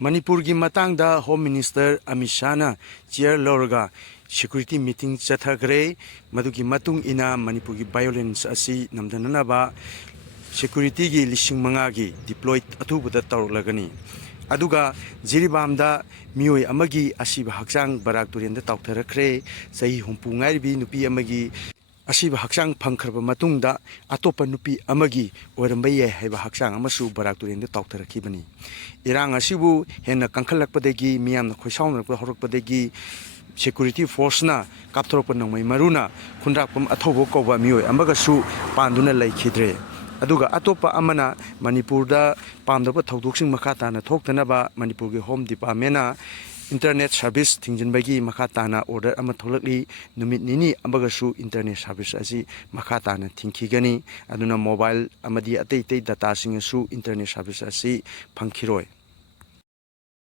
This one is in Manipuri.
Manipur gi matang da Home Minister Amit Shah na chair lorga security meeting chathagre madugi matung ina Manipur gi violence asi namdana ba security gi lising manga gi deployed atubada tawlagani aduga jiribamda mioi amagi asiba hakchang barak turenda tawtharakhre sahi humpu ngairibi nupi amagi asiba hakchang phangkhraba matungda atopa nupi amagi oirambai haiba hakchang amasu barak turenda tawtharakhibani irang asibu hena kangkhalakpadagi miyamna khoisaunakpa horakpadagi security force na kapthorpa nangmai maruna khundrakpam athobo koba mioi amagasu panduna laikhidre aduga atopa amana Manipurda pamdaba thaudoksing makhatana thoktanaba Manipur gi Home Department internet service tingjinbagi makhatana order ama tholakli numit nini amagasu internet service asi makhatana thingkhigani aduna mobile amadi atei data singasu internet service asi phangkhiroi